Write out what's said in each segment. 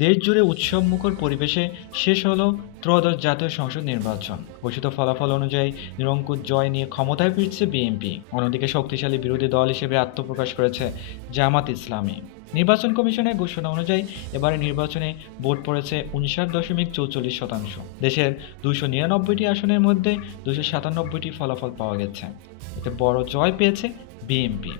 দেশজুড়ে উৎসবমুখর পরিবেশে শেষ হলো ত্রয়োদশ জাতীয় সংসদ নির্বাচন। ঘোষিত ফলাফল অনুযায়ী নিরঙ্কুশ জয় নিয়ে ক্ষমতায় ফিরছে বিএনপি। অন্যদিকে শক্তিশালী বিরোধী দল হিসেবে আত্মপ্রকাশ করেছে জামাত ইসলামী। নির্বাচন কমিশনের ঘোষণা অনুযায়ী এবারে নির্বাচনে ভোট পড়েছে 59.44%। দেশের 299টি আসনের মধ্যে 297টি ফলাফল পাওয়া গেছে। এতে বড় জয় পেয়েছে বিএনপি।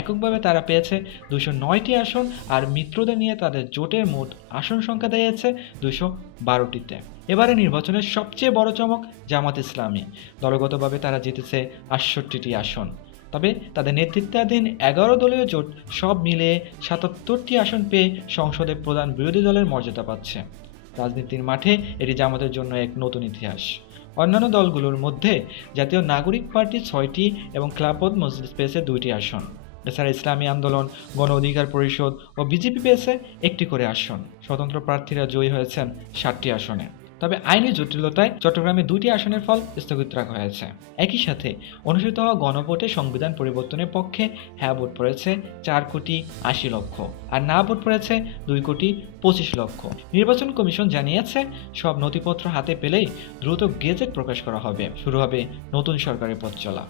এককভাবে তারা পেয়েছে 209টি আসন, আর মিত্রদের নিয়ে তাদের জোটের মোট আসন সংখ্যা দাঁড়িয়েছে 212টিতে। এবারে নির্বাচনের সবচেয়ে বড় চমক জামাত ইসলামী। দলগতভাবে তারা জিতেছে 68টি আসন। তবে তাদের নেতৃত্বাধীন 11 দলীয় জোট সব মিলিয়ে 77টি আসন পেয়ে সংসদে প্রধান বিরোধী দলের মর্যাদা পাচ্ছে। রাজনীতির মাঠে এটি জামাতের জন্য এক নতুন ইতিহাস। অন্যান্য দলগুলোর মধ্যে জাতীয় নাগরিক পার্টি 6টি এবং খেলাফত মজলিস পেয়েছে 2টি আসন। এছাড়া ইসলামী আন্দোলন, গণ অধিকার পরিষদ ও বিজেপি পেয়েছে 1টি করে আসন। স্বতন্ত্র প্রার্থীরা জয়ী হয়েছেন 7টি আসনে। তবে আইনি জটিলতায় চট্টগ্রামে 2টি আসনের ফল স্থগিত রাখা হয়েছে। একই সাথে অনুষ্ঠিত হওয়া গণভোটে সংবিধান পরিবর্তনের পক্ষে হ্যাঁ ভোট পড়েছে 4,80,00,000 আর না ভোট পড়েছে 2,25,00,000। নির্বাচন কমিশন জানিয়েছে সব নথিপত্র হাতে পেলেই দ্রুত গেজেট প্রকাশ করা হবে। শুরু হবে নতুন সরকারের পথ চলা।